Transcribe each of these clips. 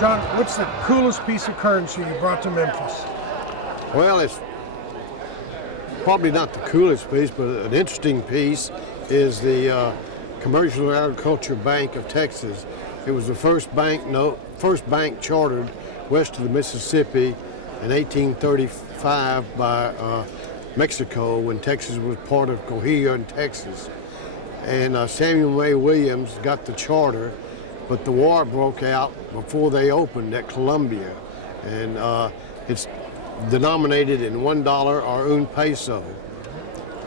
John, what's the coolest piece of currency you brought to Memphis? Well, it's probably not the coolest piece, but an interesting piece is the Commercial and Agricultural Bank of Texas. It was the first bank chartered west of the Mississippi in 1835 by Mexico when Texas was part of Colonial in Texas. And Samuel May Williams got the charter, but the war broke out before they opened at Columbia. And it's denominated in $1 or un peso.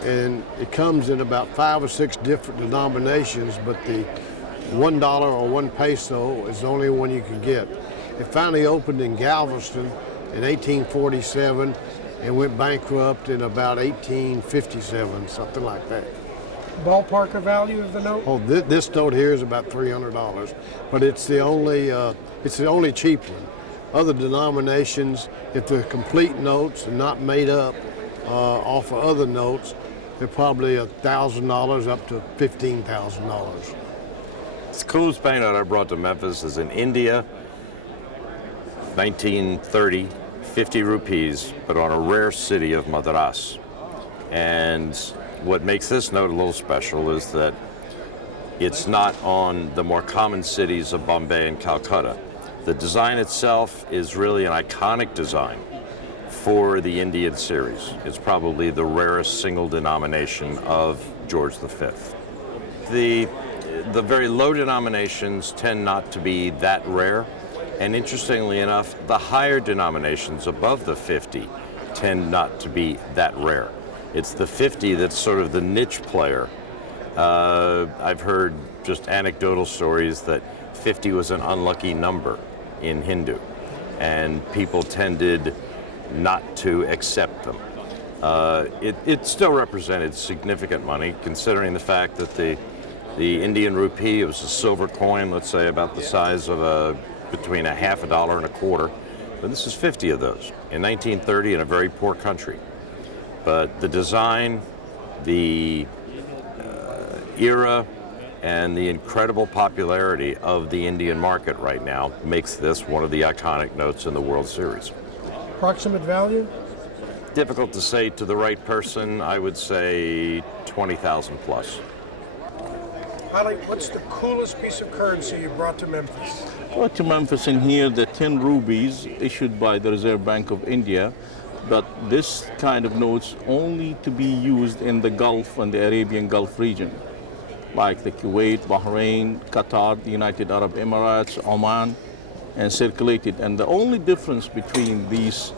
And it comes in about 5 or 6 different denominations, but the $1 or 1 peso is the only one you can get. It finally opened in Galveston in 1847 and went bankrupt in about 1857, something like that. Ballpark of value of the note? Oh, this note here is about $300, but it's the only cheap one. Other denominations, if they're complete notes and not made up off of other notes, they're probably $1,000 up to $15,000. The coolest banknote I brought to Memphis is in India, 1930, 50 rupees, but on a rare city of Madras. And what makes this note a little special is that it's not on the more common cities of Bombay and Calcutta. The design itself is really an iconic design for the Indian series. It's probably the rarest single denomination of George V. The very low denominations tend not to be that rare, and interestingly enough, the higher denominations above the 50 tend not to be that rare. It's the 50 that's sort of the niche player. I've heard just anecdotal stories that 50 was an unlucky number in Hindu, and people tended not to accept them. It still represented significant money, considering the fact that the Indian rupee was a silver coin, let's say about the size of between a half a dollar and a quarter. But this is 50 of those in 1930 in a very poor country. But the design, the era, and the incredible popularity of the Indian market right now makes this one of the iconic notes in the World Series. Approximate value? Difficult to say to the right person. I would say 20,000 plus. Holly, what's the coolest piece of currency you brought to Memphis? Brought to Memphis in here, the 10 rubies issued by the Reserve Bank of India, but this kind of notes only to be used in the Gulf and the Arabian Gulf region, like the Kuwait, Bahrain, Qatar, the United Arab Emirates, Oman, and circulated. And the only difference between these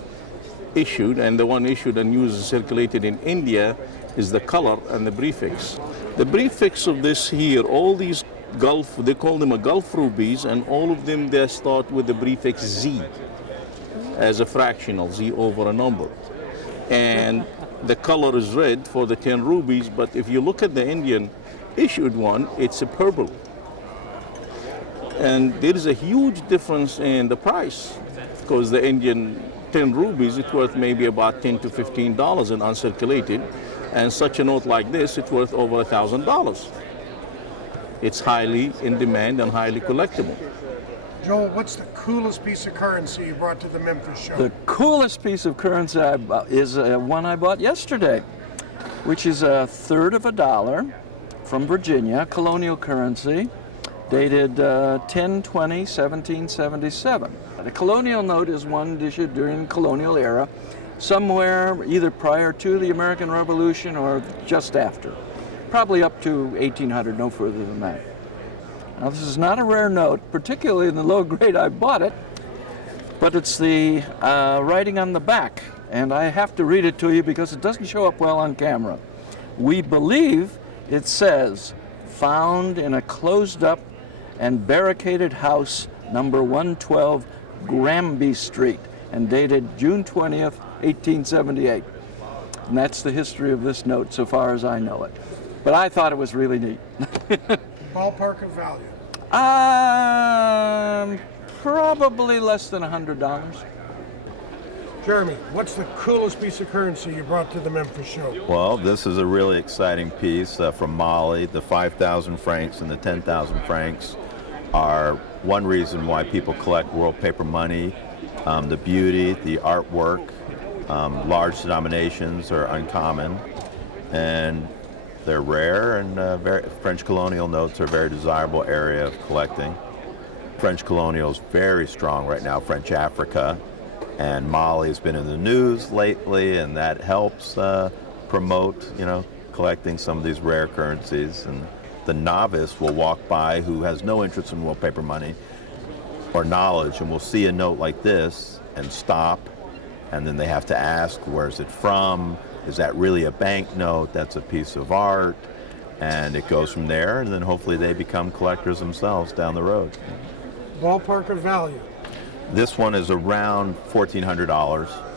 issued and the one issued and used and circulated in India is the color and the prefix. The prefix of this here, all these Gulf, they call them a Gulf rubies, and all of them they start with the prefix Z as a fractional, Z over a number. And the color is red for the 10 rubies, but if you look at the Indian issued one, it's a purple. And there is a huge difference in the price, because the Indian 10 rubies, it's worth maybe about $10 to $15 in uncirculated, and such a note like this, it's worth over $1,000. It's highly in demand and highly collectible. Joel, what's the coolest piece of currency you brought to the Memphis show? The coolest piece of currency is one I bought yesterday, which is a third of a dollar from Virginia, Colonial currency, dated 10/20/1777. The Colonial note is one issued during the Colonial era, somewhere either prior to the American Revolution or just after. Probably up to 1800, no further than that. Now, this is not a rare note, particularly in the low grade I bought it, but it's the writing on the back, and I have to read it to you because it doesn't show up well on camera. We believe it says, found in a closed-up and barricaded house, number 112 Granby Street, and dated June 20th, 1878. And that's the history of this note so far as I know it. But I thought it was really neat. Ballpark of value? Probably less than $100. Jeremy, what's the coolest piece of currency you brought to the Memphis show? Well, this is a really exciting piece from Mali, the 5,000 francs and the 10,000 francs. are one reason why people collect world paper money. The beauty, the artwork, large denominations are uncommon, and they're rare, and French colonial notes are a very desirable area of collecting. French colonial is very strong right now, French Africa, and Mali has been in the news lately, and that helps promote, collecting some of these rare currencies. And the novice will walk by who has no interest in world paper money or knowledge, and will see a note like this and stop, and then they have to ask, where's it from? Is that really a banknote? That's a piece of art. And it goes from there, and then hopefully they become collectors themselves down the road. Ballpark of value. This one is around $1,400.